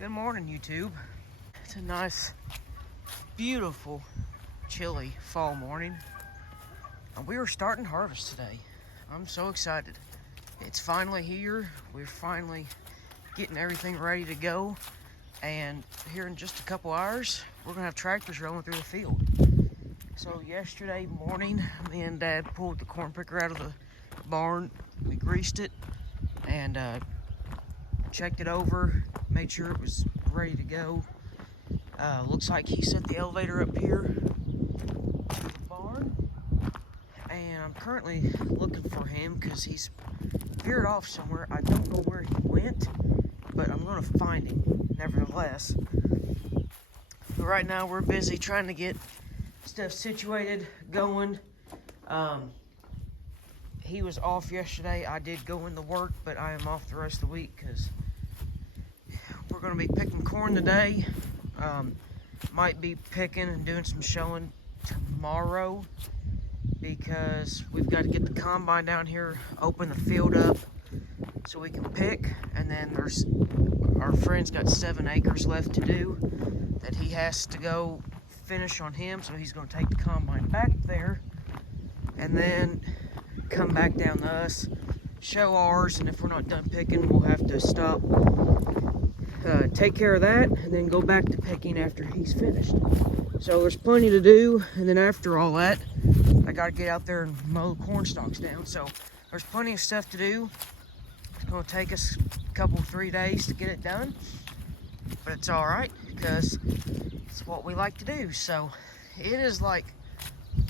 Good morning, YouTube. It's a nice, beautiful, chilly fall morning. And we are starting harvest today. I'm so excited. It's finally here. We're finally getting everything ready to go. And here in just a couple hours, we're gonna have tractors rolling through the field. So yesterday morning, me and Dad pulled the corn picker out of the barn. We greased it and checked it over, made sure it was ready to go. Looks like he set the elevator up here in the barn, and I'm currently looking for him because he's veered off somewhere. I don't know where he went, but I'm gonna find him nevertheless. But right now we're busy trying to get stuff situated, going. He was off yesterday. I did go into work, but I am off the rest of the week because we're going to be picking corn today. Might be picking and doing some showing tomorrow because we've got to get the combine down here, open the field up so we can pick. And then there's our friend's got 7 acres left to do that he has to go finish on him. So he's going to take the combine back there and then come back down to us, show ours, and if we're not done picking, we'll have to stop, take care of that, and then go back to picking after he's finished. So there's plenty to do, and then after all that, I got to get out there and mow the corn stalks down. So there's plenty of stuff to do. It's going to take us a couple, 3 days to get it done, but it's all right because it's what we like to do. So it is like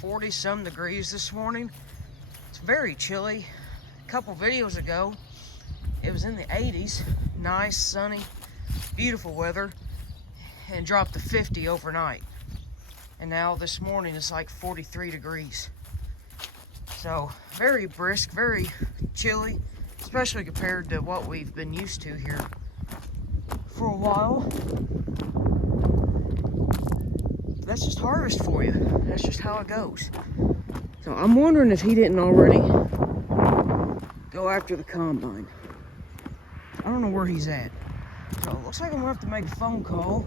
40-some degrees this morning. It's very chilly. A couple videos ago, it was in the 80s, nice, sunny, beautiful weather, and dropped to 50 overnight. And now this morning it's like 43 degrees. So very brisk, very chilly, especially compared to what we've been used to here for a while. That's just harvest for you. That's just how it goes. So I'm wondering if he didn't already go after the combine. I don't know where he's at. So it looks like I'm gonna have to make a phone call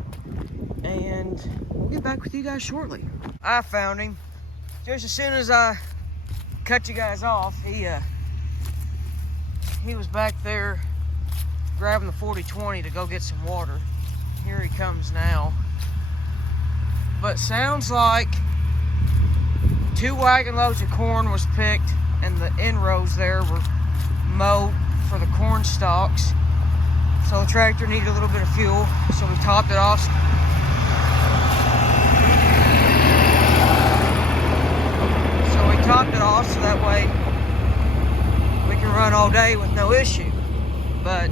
and we'll get back with you guys shortly. I found him. Just as soon as I cut you guys off, he was back there grabbing the 40-20 to go get some water. Here he comes now. But sounds like 2 wagon loads of corn was picked and the end rows there were mowed for the corn stalks. So the tractor needed a little bit of fuel, so we topped it off. So that way we can run all day with no issue. But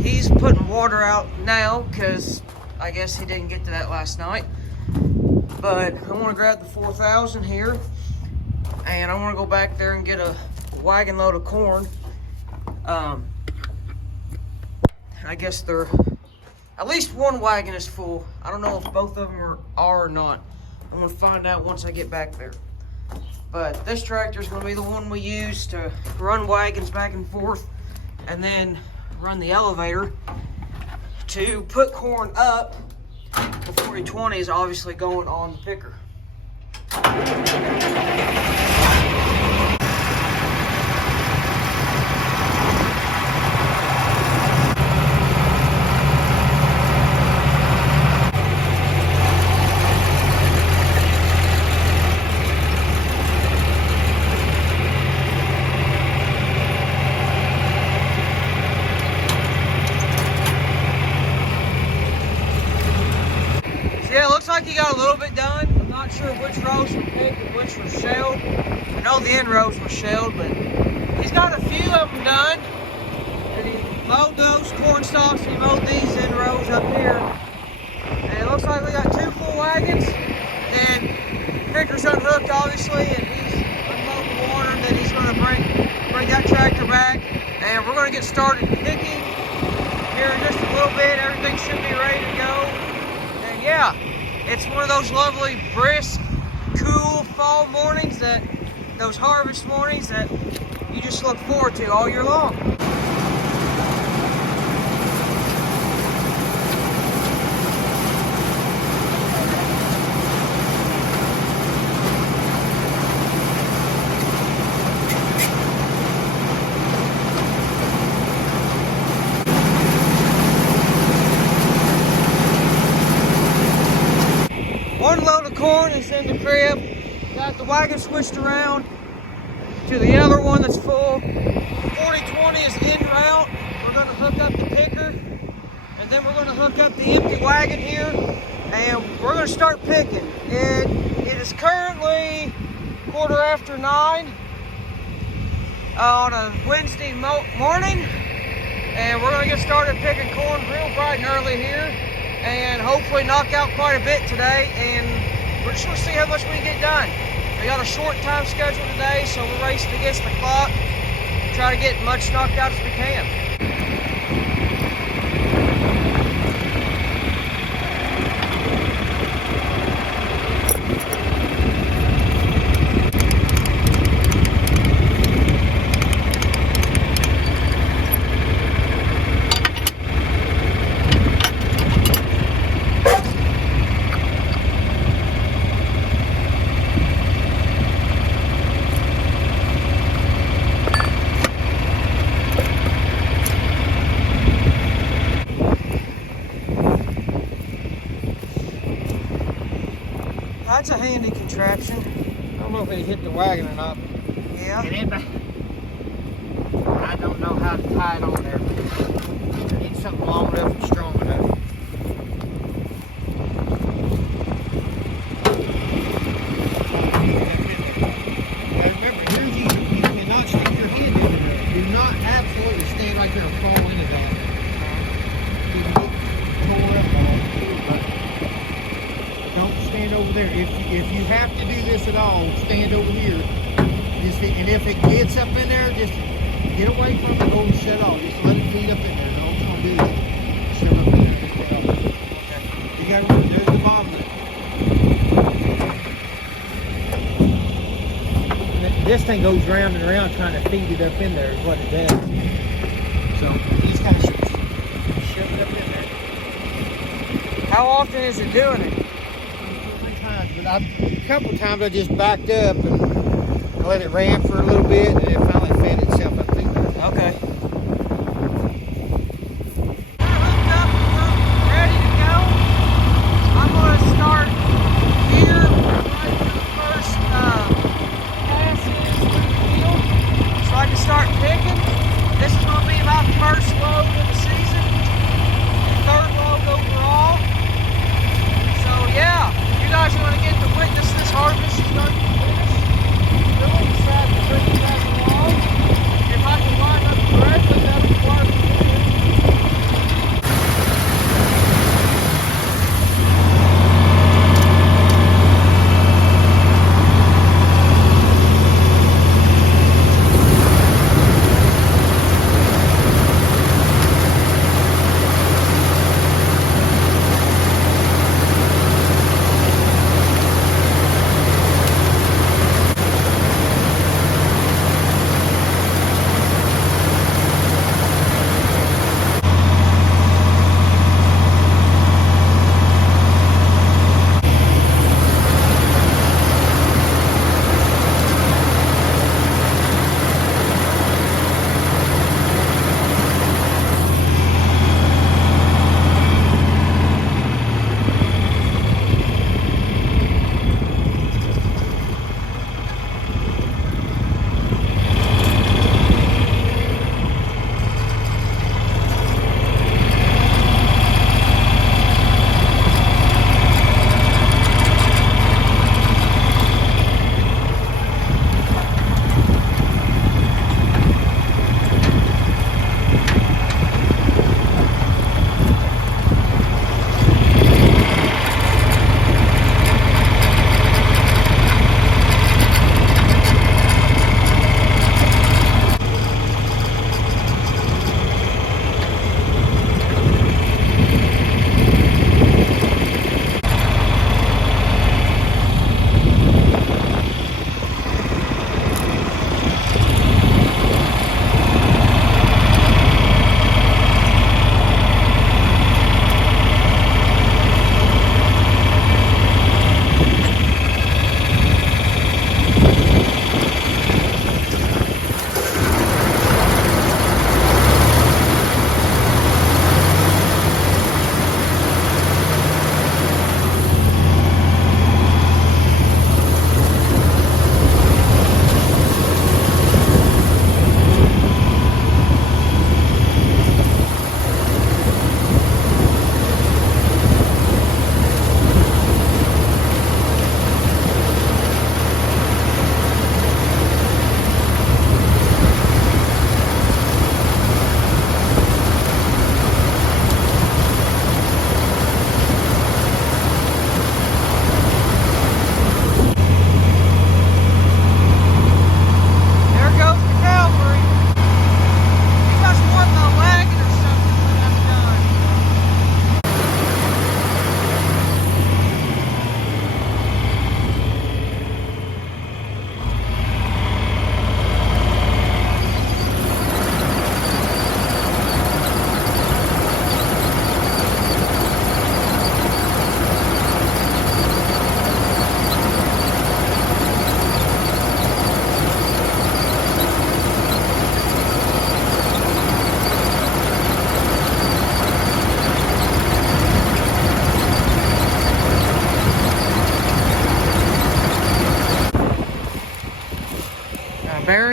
he's putting water out now because I guess he didn't get to that last night. But I want to grab the 4,000 here, and I want to go back there and get a wagon load of corn. I guess they're, at least one wagon is full. I don't know if both of them are or not. I'm going to find out once I get back there. But this tractor is going to be the one we use to run wagons back and forth, and then run the elevator to put corn up. The 40-20 is obviously going on the picker. Yeah, it looks like he got a little bit done. I'm not sure which rows were picked and which were shelled. I know the end rows were shelled, but he's got a few of them done. And he mowed those corn stalks and he mowed these end rows up here. And it looks like we got 2 full wagons. Then picker's unhooked, obviously, and he's unloading the water. And then he's going to bring that tractor back. And we're going to get started picking here in just a little bit. Everything should be ready to go. Yeah, it's one of those lovely, brisk, cool fall mornings, those harvest mornings that you just look forward to all year long. in the crib. Got the wagon switched around to the other one that's full. 4020 is en route. We're going to hook up the picker, and then we're going to hook up the empty wagon here, and we're going to start picking. It is currently 9:15 on a Wednesday morning, and we're going to get started picking corn real bright and early here, and hopefully knock out quite a bit today, and we're just going to see how much we can get done. We got a short time schedule today, so we're racing against the clock, try to get much knocked out as we can. That's a handy contraption. I don't know if it hit the wagon or not. Yeah. I don't know how to tie it on there. I need something long enough and strong enough. Now remember, you cannot stick your hand into there. Do not absolutely stand right there and fall into that. Don't stand over there. If you have to do this at all, stand over here. And if it gets up in there, just get away from it, go and shut off. Just let it feed up in there. All it's going to do is shut up in there and shut off. Okay. You got to remember, there's the bottom of it. This thing goes round and around trying to feed it up in there is what it does. So you just got to shove it up in there. How often is it doing it? But a couple of times I just backed up and let it ran for a little bit, and it finally fed itself up through there. Okay. Hooked up, we're ready to go. I'm going to start here, right to the first passes to the field, so I can start picking. This is going to be about the first load of the season, third load overall. So yeah. You guys are going to get to witness this harvest start to finish. Really excited to bring you guys along.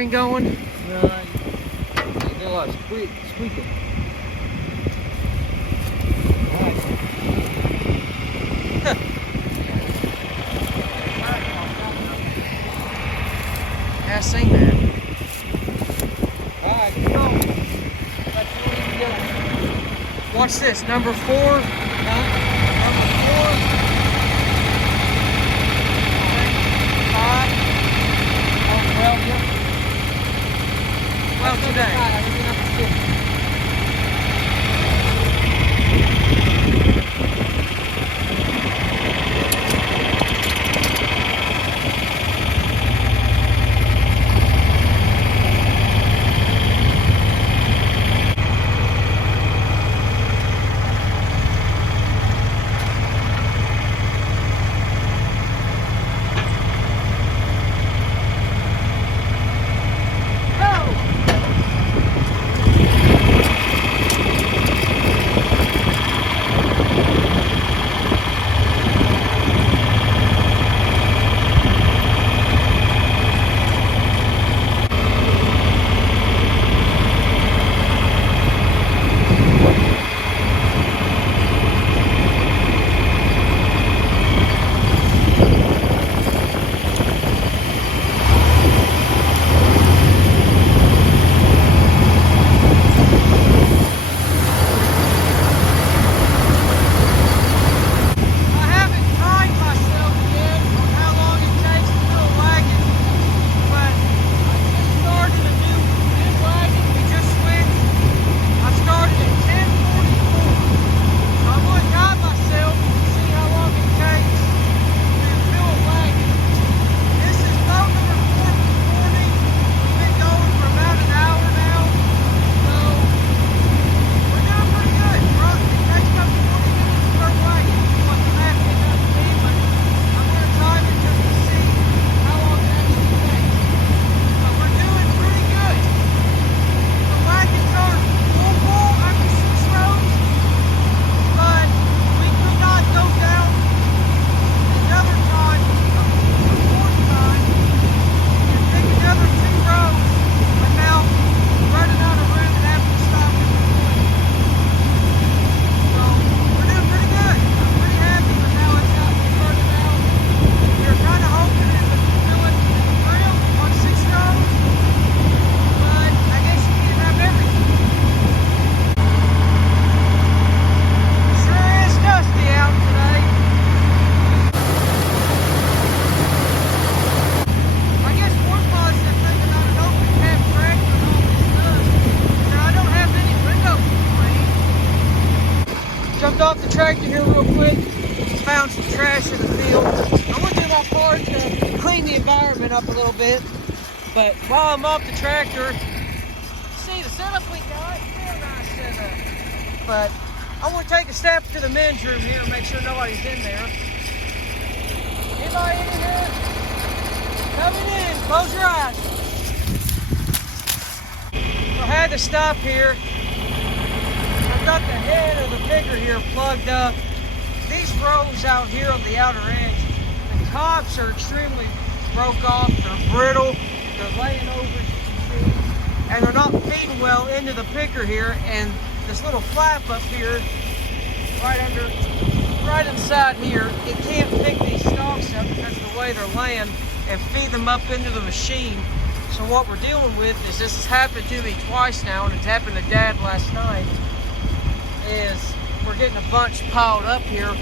ain't going? No, ain't got a lot of squeaking. Yeah, I seen that. Alright, come on. Watch this, number 4. Number 4. 5. Oh, well, yeah. Well, today. Number 6. Jumped off the tractor here real quick. Found some trash in the field. I'm gonna do my part to clean the environment up a little bit. But while I'm off the tractor, see the setup we got, real nice setup. But I want to take a step to the men's room here and make sure nobody's in there. Anybody in here? Coming in, close your eyes. So I had to stop here. I've got the head of the picker here plugged up. These rows out here on the outer edge, the tops are extremely broke off. They're brittle. They're laying over, as you can see, and they're not feeding well into the picker here. And this little flap up here, right inside here, it can't pick these stalks up because of the way they're laying and feed them up into the machine. So what we're dealing with is, this has happened to me twice now, and it's happened to Dad last night, is we're getting a bunch piled up here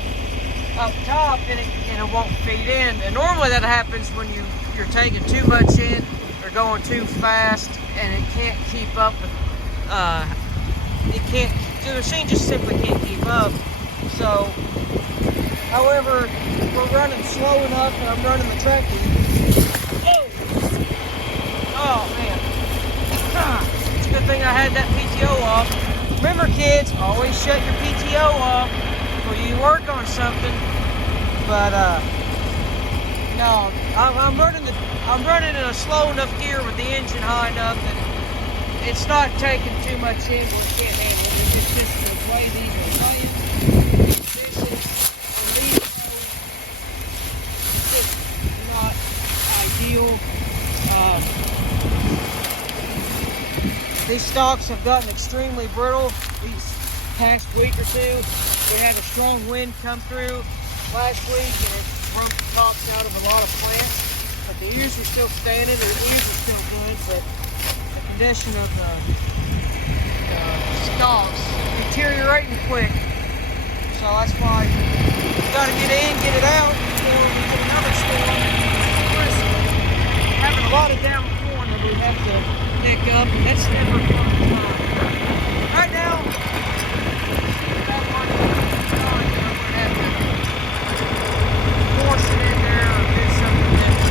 up top, and it won't feed in. And normally that happens when you're taking too much in or going too fast, and it can't keep up with, the machine just simply can't keep up. So, however, we're running slow enough, and I'm running the tractor. Oh man, it's a good thing I had that PTO off. Remember, kids, always shut your PTO off before you work on something. But no, I'm running in a slow enough gear with the engine high enough that it's not taking too much in where it can't handle it. It's just the way these are laying. This is just not ideal. stalks have gotten extremely brittle these past week or two. We had a strong wind come through last week and it broke the tops out of a lot of plants. But the ears are still standing, the leaves are still good, but the condition of the stalks is deteriorating quick. So that's why we gotta get in, get it out before we get another storm. We're having a lot of down corn that we have to pick up, and that's never a fun time. Right now, that one we're gonna have to force it in there or do something different.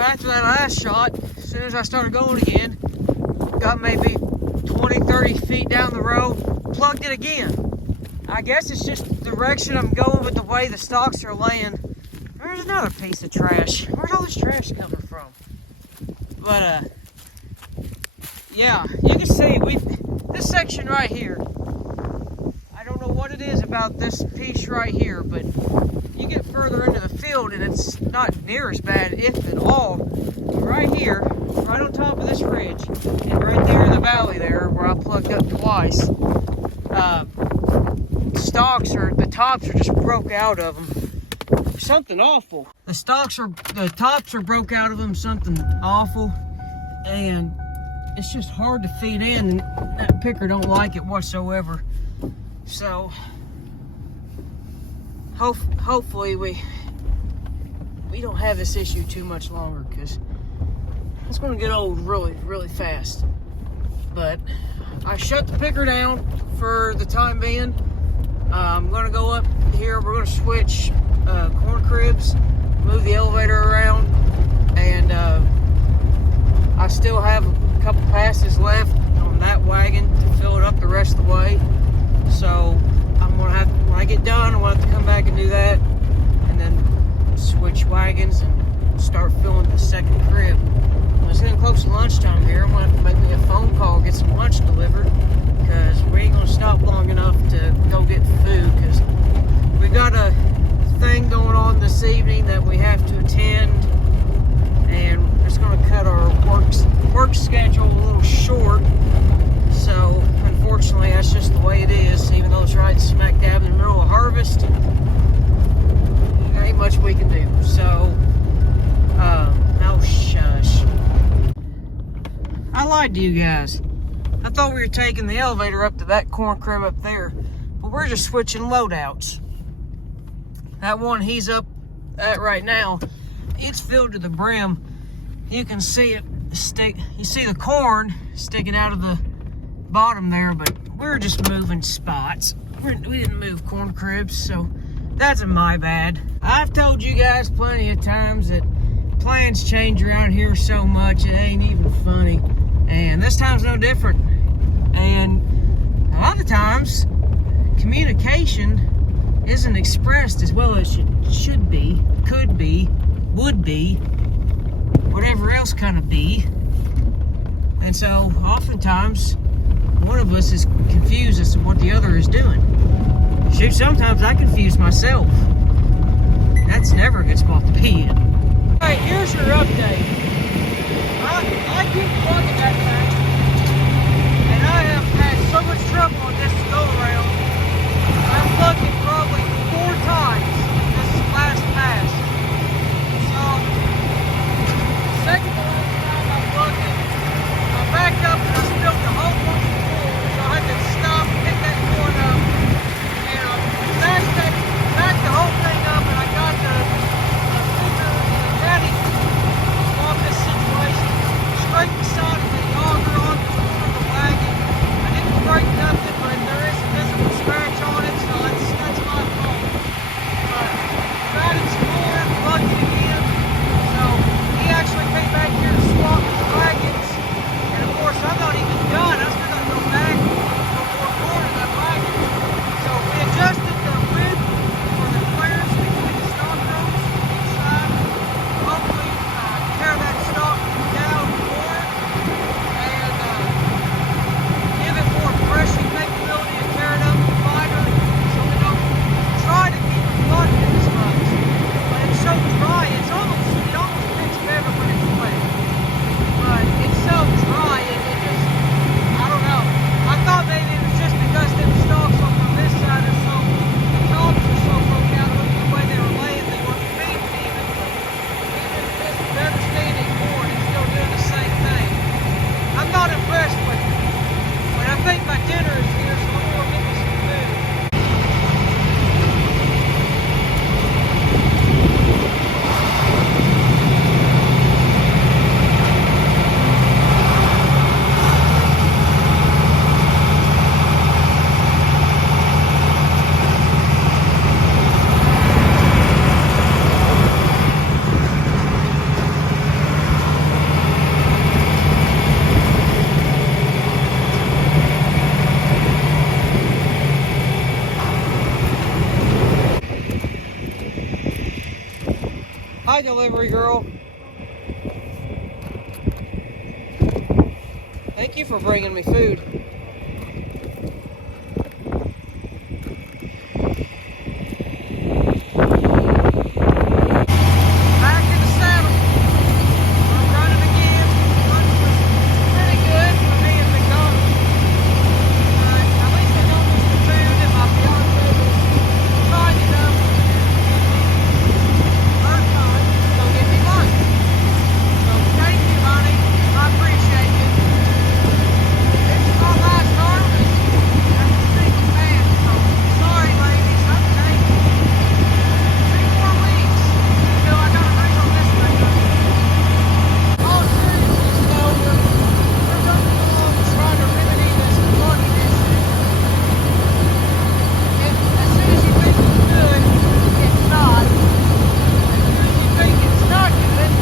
After that last shot, as soon as I started going again, got maybe 20, 30 feet down the road, plugged it again. I guess it's just the direction I'm going with the way the stalks are laying. There's another piece of trash. Where's all this trash coming from? But, yeah, you can see this section right here, I don't know what it is about this piece right here, but you get further into the field and it's not near as bad, if at all. Right here, right on top of this ridge, and right there in the valley there where I plugged up twice, the tops are just broke out of them. Something awful. The tops are broke out of them, something awful, and it's just hard to feed in, and that picker don't like it whatsoever. So hopefully we don't have this issue too much longer, because it's going to get old really, really fast. But I shut the picker down for the time being. I'm going to go up here. We're going to switch corn cribs, move the elevator around, and I still have a couple passes left on that wagon to fill it up the rest of the way. So I'm going to have, when I get done, I'm going to have to come back and do that, and then switch wagons and start filling the second crib. When it's getting close to lunchtime here, I'm going to have to make me a phone call, get some lunch delivered, because we ain't going to stop long enough to go get food, because we got a thing going on this evening that we have to attend, and it's going to cut our work schedule a little short. So unfortunately, that's just the way it is. Even though it's right smack dab in the middle of harvest, there ain't much we can do. So, oh shush. I lied to you guys. I thought we were taking the elevator up to that corn crib up there, but we're just switching loadouts. That one he's up at right now, it's filled to the brim. You can see it you see the corn sticking out of the bottom there, but we're just moving spots. We didn't move corn cribs, so that's my bad. I've told you guys plenty of times that plans change around here so much it ain't even funny, and this time's no different. And a lot of times communication isn't expressed as well as it should be, could be, would be, whatever else kind of be. And so oftentimes one of us is confused as to what the other is doing. Shoot, sometimes I confuse myself. That's never a good spot to be in. Alright, here's your update. I keep plugging that thing, and I have had much trouble on this go around. I've looked it probably 4 times this last pass. So, second to last time I'm looking, I backed up and I spilled the whole bunch of corn. So I had to stop, pick that corn up, and I backed the whole thing up, and I got the caddy off this situation straight beside of the auger on the floor of the wagon. I didn't break nothing, but there is a visible scratch on it, so that's my fault. But got its corn, plugged it in, so he actually came back here to swap the wagons, and of course I'm not even done. I still got to go back and put more corn in that wagon. So we adjusted the width for the clearance between the stock rows inside. Hopefully tear that stock down more and give it more crushing capability and tear it up wider, so we don't try to keep it flooded as much. But it's so dry, it almost gets better when it's wet. But it's so dry, it just, I don't know. I thought maybe it was just because them stalks on this side are so, the tops are so broke out, look at the way they were laying, they weren't feeding even. Even this better standing corn, it's still doing the same thing. I'm not impressed with it. But I think my dinner is here, so I'm gonna get me some food. Hi, delivery girl. Thank you for bringing me food. Back in the saddle. I'm running again. Lunch was pretty good for me and McDonald's. At least I know there's the food and my fiance was kind enough her time to go get me lunch. So thank you, honey. I appreciate it. This is my last harvest as a single man, so sorry, ladies. I'm taking 3 more weeks until I gotta bring on this thing up. All seriousness, though, we're going along trying to remedy this plugging issue. As soon as you think it's good, it's not. As soon as you think it's not good,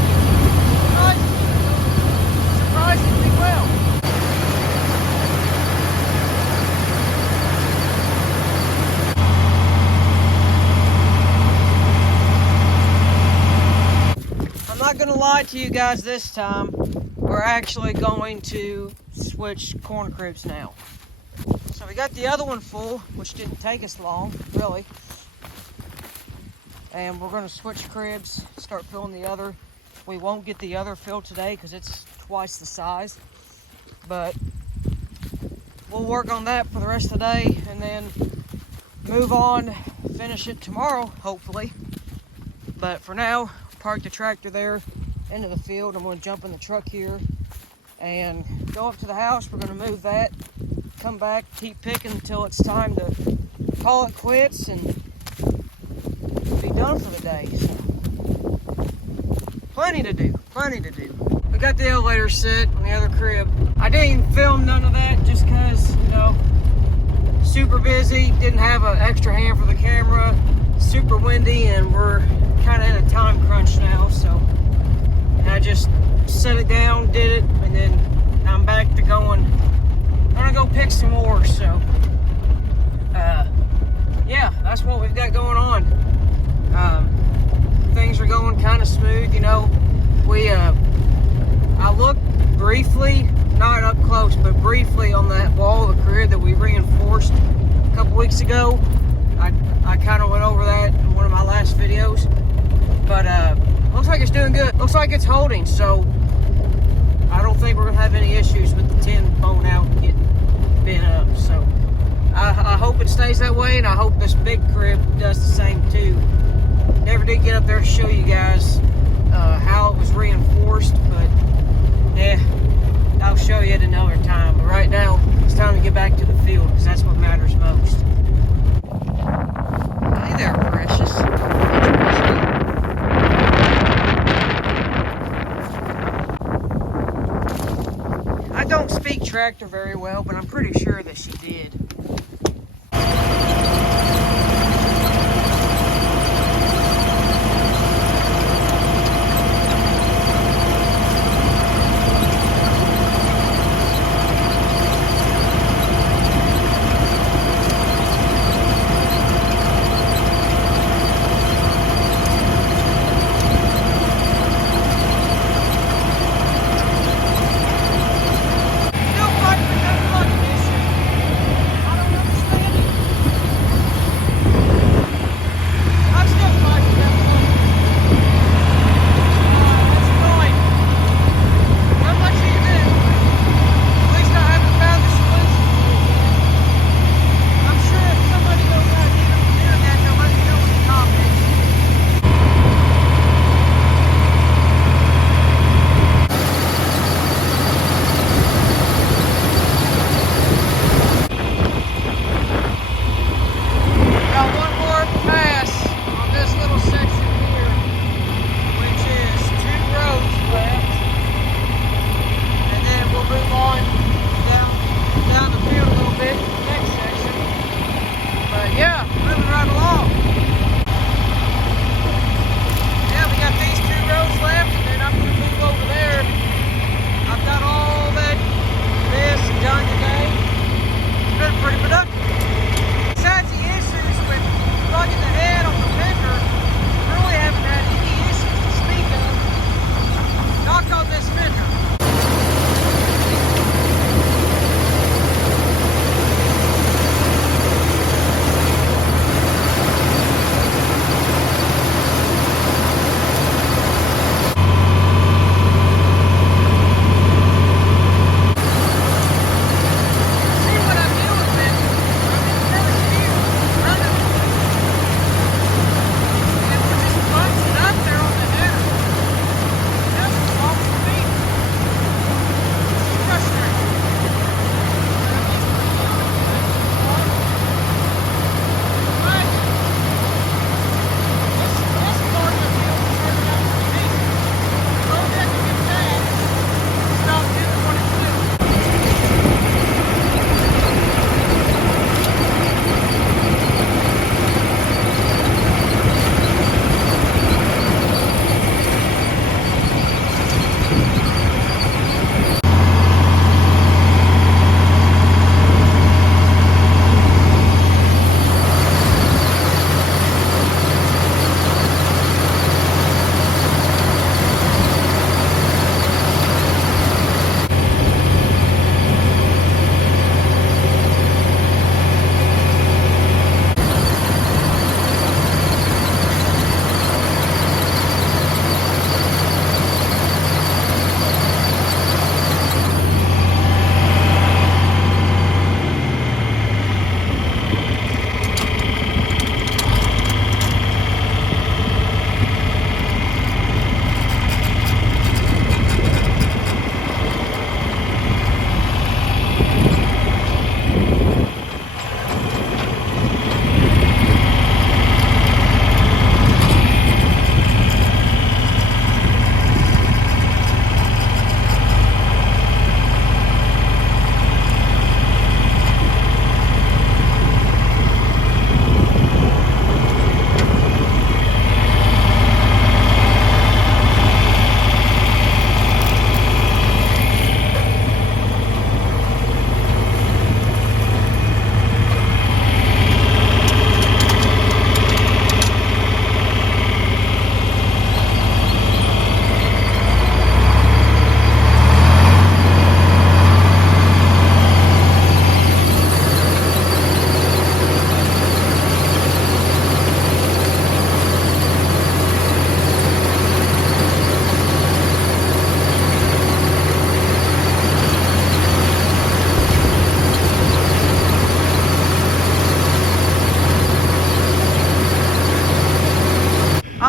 surprisingly well. I'm not gonna lie to you guys this time. We're actually going to switch corn cribs now. So we got the other one full, which didn't take us long, really. And we're gonna switch cribs, start filling the other. We won't get the other filled today because it's twice the size. But we'll work on that for the rest of the day and then move on, finish it tomorrow, hopefully. But for now, park the tractor there into the field. I'm going to jump in the truck here and go up to the house. We're going to move that, come back, keep picking until it's time to call it quits and be done for the day. So, plenty to do, plenty to do. We got the elevator set on the other crib. I didn't even film none of that just because, you know, super busy, didn't have an extra hand for the camera, super windy, and we're kind of in a time crunch now, so I just set it down, did it, and then I'm back to going. I'm gonna go pick some more, so yeah, that's what we've got going on. Things are going kind of smooth, you know. I looked briefly, not up close, but briefly on that wall of the career that we reinforced a couple weeks ago. I kind of went over that in one of my last videos, but looks like it's doing good. Looks like it's holding, so I don't think we're gonna have any issues with the tin bone out and getting bent up. So I hope it stays that way, and I hope this big crib does the same too. Never did get up there to show you guys how it was reinforced, but yeah, I'll show you at another time. But right now, it's time to get back to the field, because that's what matters most. Hey there, Precious. I don't speak tractor very well, but I'm pretty sure that she did.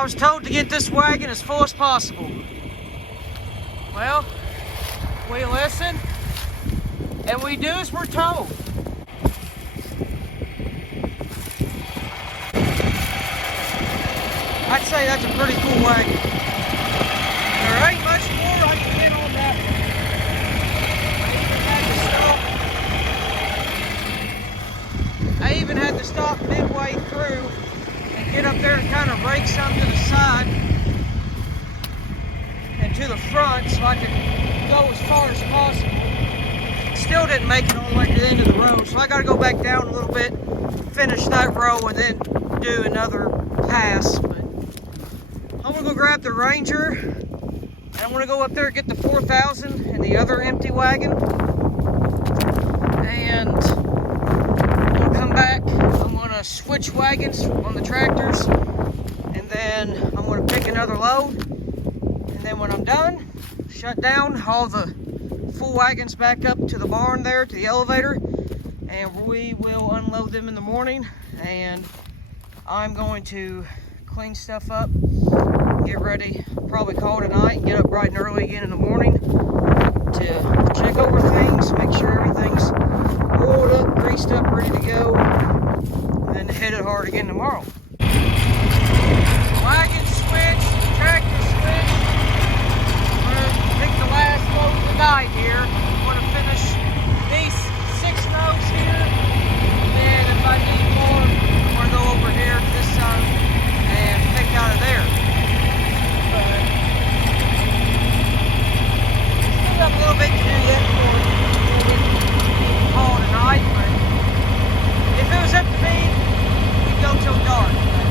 was told to get this wagon as full as possible. Well, we listen and we do as we're told. I'd say that's a pretty cool wagon. There ain't much more I can get on that one. I even had to stop midway through and get up there and kind of rake some to the side and to the front so I could go as far as possible. Still didn't make it all the way to the end of the row, so I got to go back down a little bit, finish that row, and then do another pass. But I'm gonna go grab the Ranger, and I'm gonna go up there and get the 4000 and the other empty wagon, and I'm gonna come back. I'm gonna switch wagons on the tractors, and then I'm gonna pick another load, and then when I'm done, shut down all the full wagons back up to the barn there, to the elevator, and we will unload them in the morning. And I'm going to clean stuff up, get ready, probably call it a night, and get up bright and early again in the morning to check over things, make sure everything's oiled up, greased up, ready to go, and then hit it hard again tomorrow. Wagon switch, tractor switch. I'm gonna pick the last load of the night here. I'm gonna finish these 6 loads here, and then if I need more, I'm gonna go over here to this side and pick out of there. But still got a little bit to do yet before we call it a night. But if it was up to me, we'd go till dark. But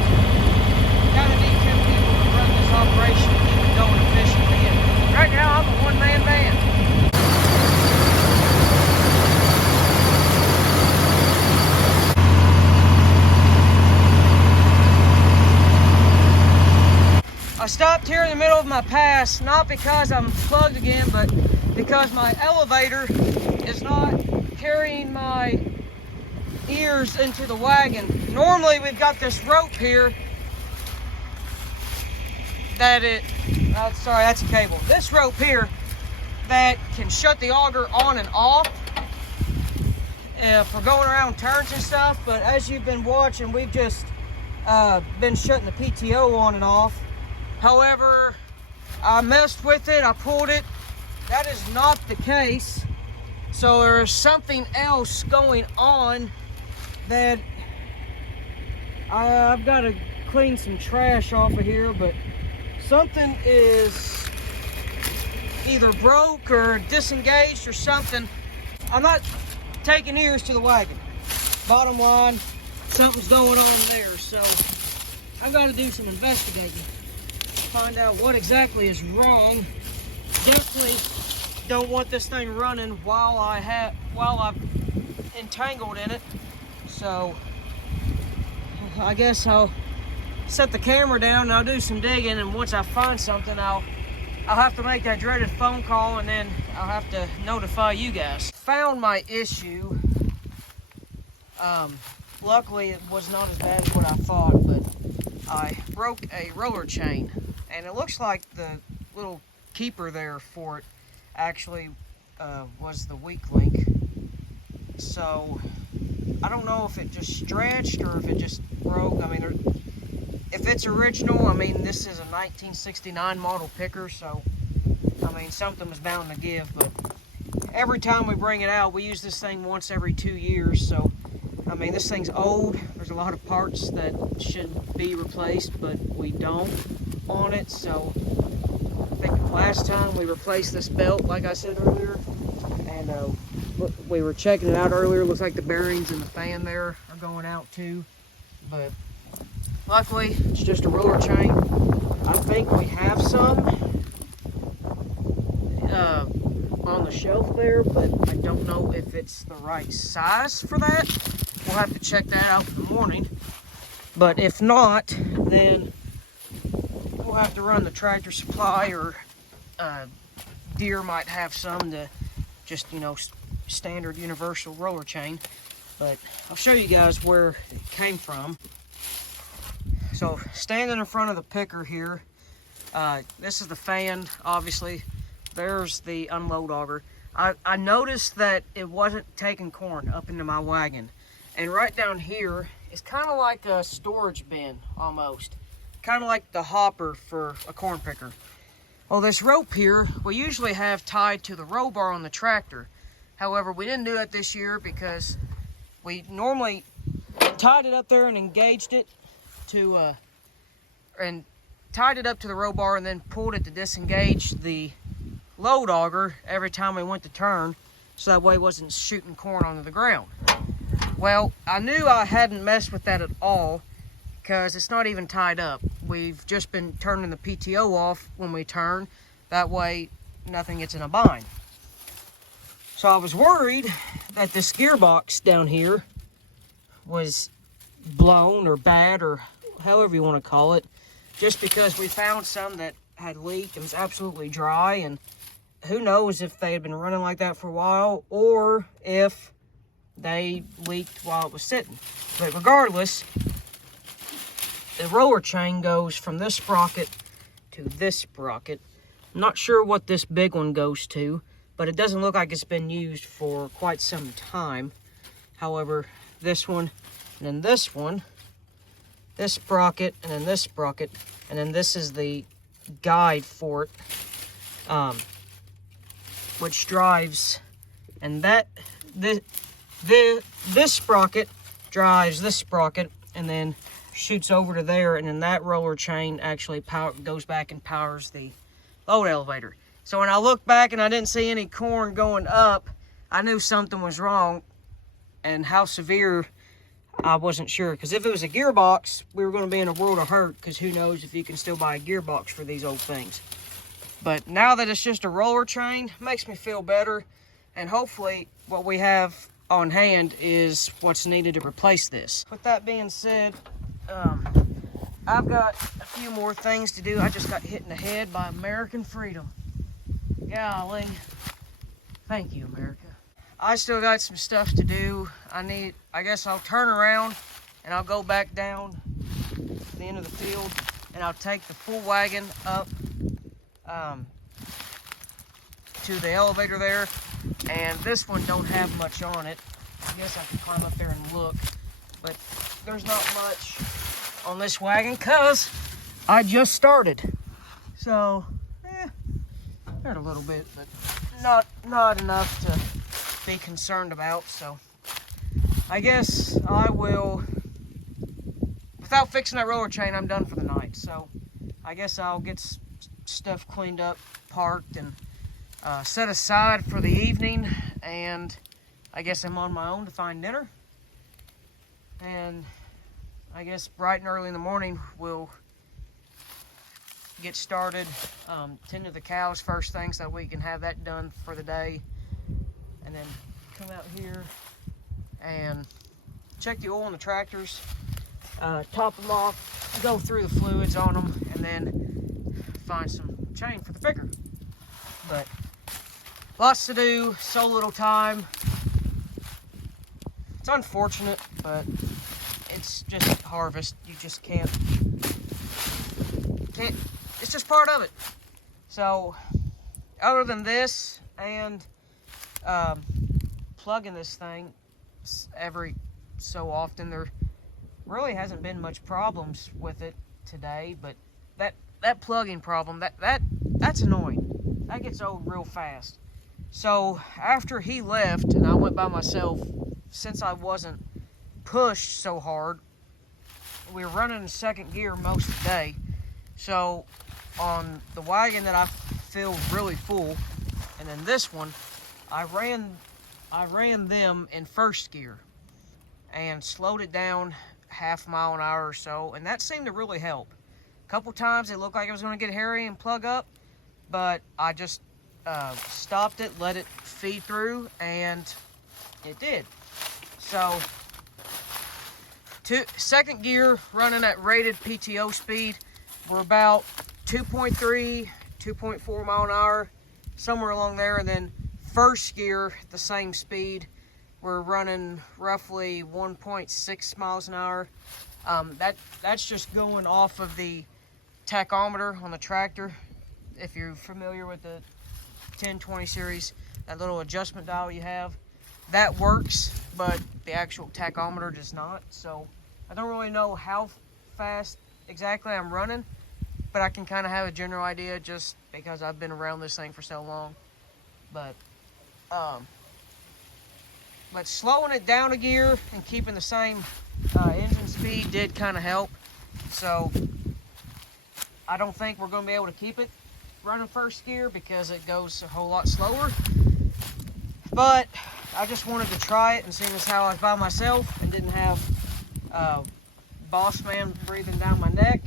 kind of need 2 people to run this operation and keep it going efficiently. And right now, I'm a one-man band. I stopped here in the middle of my pass, not because I'm plugged again, but because my elevator is not carrying my ears into the wagon. Normally we've got this rope here that sorry, that's a cable. This rope here that can shut the auger on and off for going around turns and stuff, but as you've been watching, we've just been shutting the PTO on and off. However, I messed with it, I pulled it. That is not the case. So there's something else going on that I've got to clean some trash off of here, but something is either broke or disengaged or something. I'm not taking ears to the wagon. Bottom line, something's going on there. So I've got to do some investigating. Find out what exactly is wrong. Definitely don't want this thing running while I'm entangled in it. So I guess I'll set the camera down and I'll do some digging, and once I find something, I'll have to make that dreaded phone call, and then I'll have to notify you guys. Found my issue. Luckily it was not as bad as what I thought, but I broke a roller chain. And it looks like the little keeper there for it actually was the weak link. So I don't know if it just stretched or if it just broke. I mean, if it's original, I mean, this is a 1969 model picker, so I mean, something was bound to give. But every time we bring it out, we use this thing once every 2 years, so I mean, this thing's old. There's a lot of parts that should be replaced, but we don't on it. So I think last time we replaced this belt, like I said earlier, and we were checking it out earlier. Looks like the bearings and the fan there are going out too, but luckily it's just a roller chain. I think we have some on the shelf there, but I don't know if it's the right size for that. We'll have to check that out in the morning. But if not, then we'll have to run the Tractor Supply, or Deere might have some to just, you know, standard universal roller chain. But I'll show you guys where it came from. So standing in front of the picker here, this is the fan, obviously. There's the unload auger. I noticed that it wasn't taking corn up into my wagon. And right down here is kind of like a storage bin almost. Kind of like the hopper for a corn picker. Well, this rope here, we usually have tied to the row bar on the tractor. However, we didn't do it this year because we normally tied it up there and engaged it to, and tied it up to the row bar and then pulled it to disengage the load auger every time we went to turn, so that way it wasn't shooting corn onto the ground. Well, I knew I hadn't messed with that at all because it's not even tied up. We've just been turning the PTO off when we turn. That way nothing gets in a bind. So I was worried that this gearbox down here was blown or bad or however you want to call it, just because we found some that had leaked and was absolutely dry, and who knows if they had been running like that for a while or if they leaked while it was sitting. But regardless, the roller chain goes from this sprocket to this sprocket. I'm not sure what this big one goes to, but it doesn't look like it's been used for quite some time. However, this one, and then this one, this sprocket, and then this sprocket, and then this is the guide for it, which drives, and this sprocket drives this sprocket, and then shoots over to there, and then that roller chain actually goes back and powers the load elevator. So when I looked back and I didn't see any corn going up, I knew something was wrong, and how severe, I wasn't sure. Because if it was a gearbox, we were going to be in a world of hurt, because who knows if you can still buy a gearbox for these old things. But now that it's just a roller chain, it makes me feel better, and hopefully what we have on hand is what's needed to replace this. With that being said, I've got a few more things to do. I just got hit in the head by American freedom. Golly. Thank you, America. I still got some stuff to do. I guess I'll turn around and I'll go back down to the end of the field, and I'll take the full wagon up to the elevator there. And this one don't have much on it. I guess I can climb up there and look, but there's not much on this wagon because I just started. So, there's a little bit, but not enough to be concerned about. So, I guess I will, without fixing that roller chain, I'm done for the night. So, I guess I'll get stuff cleaned up, parked, and set aside for the evening, and I guess I'm on my own to find dinner. And I guess bright and early in the morning we'll get started, tend to the cows first thing so that we can have that done for the day, and then come out here and check the oil in the tractors, top them off, go through the fluids on them, and then find some chain for the picker. But lots to do, so little time. It's unfortunate, but it's just harvest. You just can't, it's just part of it. So, other than this and plugging this thing every so often, there really hasn't been much problems with it today, but that plugging problem, that's annoying. That gets old real fast. So after he left and I went by myself, since I wasn't pushed so hard, we were running in second gear most of the day. So on the wagon that I filled really full, and then this one, I ran them in first gear and slowed it down half mile an hour or so, and that seemed to really help. A couple times it looked like it was going to get hairy and plug up, but I just stopped it, let it feed through, and it did. So, second gear running at rated PTO speed, we're about 2.3, 2.4 mile an hour, somewhere along there. And then first gear, the same speed, we're running roughly 1.6 miles an hour. That's just going off of the tachometer on the tractor. If you're familiar with the 1020 series, that little adjustment dial you have, that works, but the actual tachometer does not. So I don't really know how fast exactly I'm running, but I can kind of have a general idea just because I've been around this thing for so long. But slowing it down a gear and keeping the same engine speed did kind of help. So I don't think we're going to be able to keep it running first gear because it goes a whole lot slower. But I just wanted to try it, and seeing as how I was by myself and didn't have boss man breathing down my neck,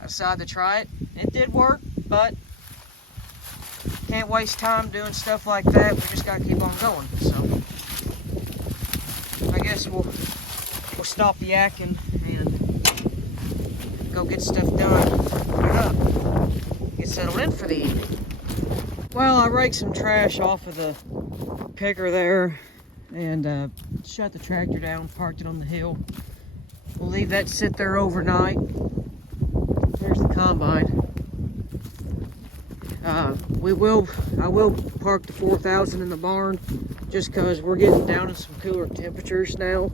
I decided to try it. It did work, but can't waste time doing stuff like that. We just got to keep on going. So I guess we'll stop the yakking and go get stuff done. Put up, get settled in for the evening. Well, I raked some trash off of the picker there and shut the tractor down, parked it on the hill. We'll leave that sit there overnight. There's the combine. I will park the 4000 in the barn just because we're getting down in some cooler temperatures now,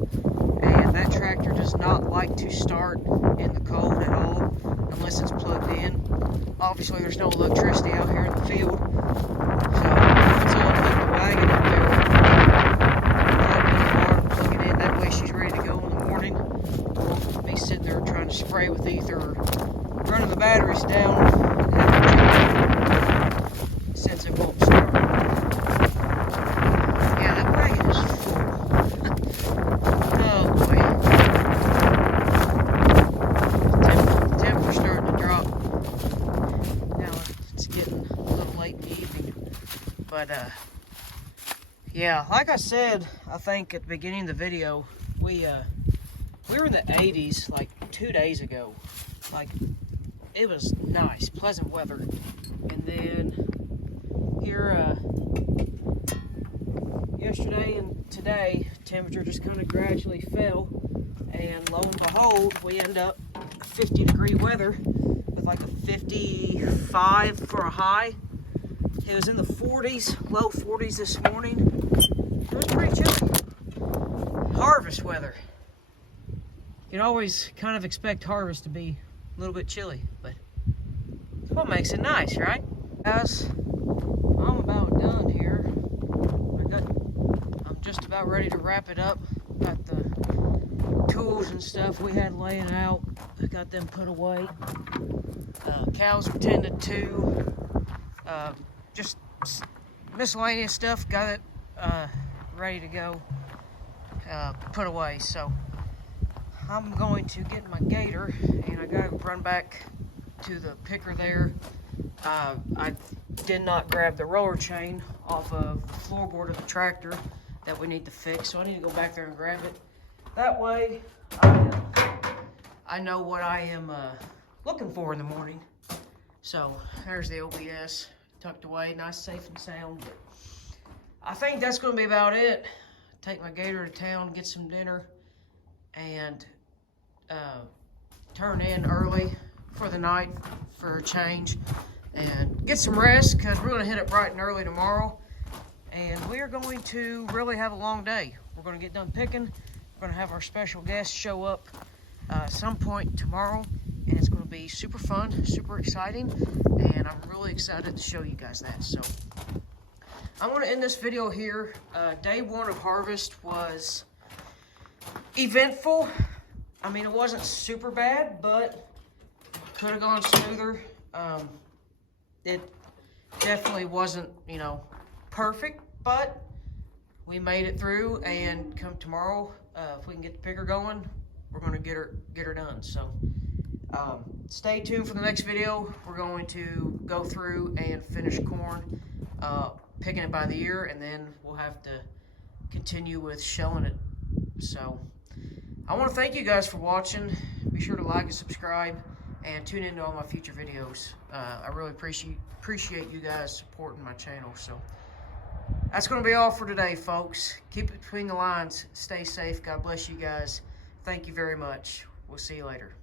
and that tractor does not like to start in the cold at all unless it's plugged in. Obviously there's no electricity out here in the field, so it's all leave the wagon up there, park in the barn, plug it in. That way she's ready to go in the morning. Won't be sitting there trying to spray with ether or running the batteries down since it won't start. Yeah, that wagon is full. Oh boy. The temperature's starting to drop. Now it's getting a little late in the evening. But yeah, like I said, I think at the beginning of the video, we were in the 80s like 2 days ago. Like, it was nice, pleasant weather. And then here yesterday and today, temperature just kind of gradually fell, and lo and behold, we end up 50-degree weather with like a 55 for a high. It was in the 40s, low 40s this morning. It was pretty chilly. Harvest weather. You can always kind of expect harvest to be a little bit chilly, but it's what makes it nice, right? Guys, I'm about done here. I'm just about ready to wrap it up. Got the tools and stuff we had laying out. I got them put away. Cows are tended to. Just miscellaneous stuff. Got it ready to go. Put away. So I'm going to get my gator, and I gotta run back to the picker there. I did not grab the roller chain off of the floorboard of the tractor that we need to fix, so I need to go back there and grab it. That way, I know what I am looking for in the morning. So there's the OBS tucked away, nice, safe, and sound. But I think that's going to be about it. Take my gator to town, get some dinner, and turn in early for the night for a change and get some rest, because we're going to hit it bright and early tomorrow, and we are going to really have a long day. We're going to get done picking. We're going to have our special guest show up some point tomorrow, and it's going to be super fun, super exciting, and I'm really excited to show you guys that. So I'm going to end this video here. Day one of harvest was eventful. I mean, it wasn't super bad, but could have gone smoother. It definitely wasn't, you know, perfect, but we made it through, and come tomorrow, if we can get the picker going, we're going to get her done. So stay tuned for the next video. We're going to go through and finish corn, picking it by the ear, and then we'll have to continue with shelling it. So I want to thank you guys for watching. Be sure to like and subscribe, and tune into all my future videos. I really appreciate you guys supporting my channel. So that's going to be all for today, folks. Keep it between the lines. Stay safe. God bless you guys. Thank you very much. We'll see you later.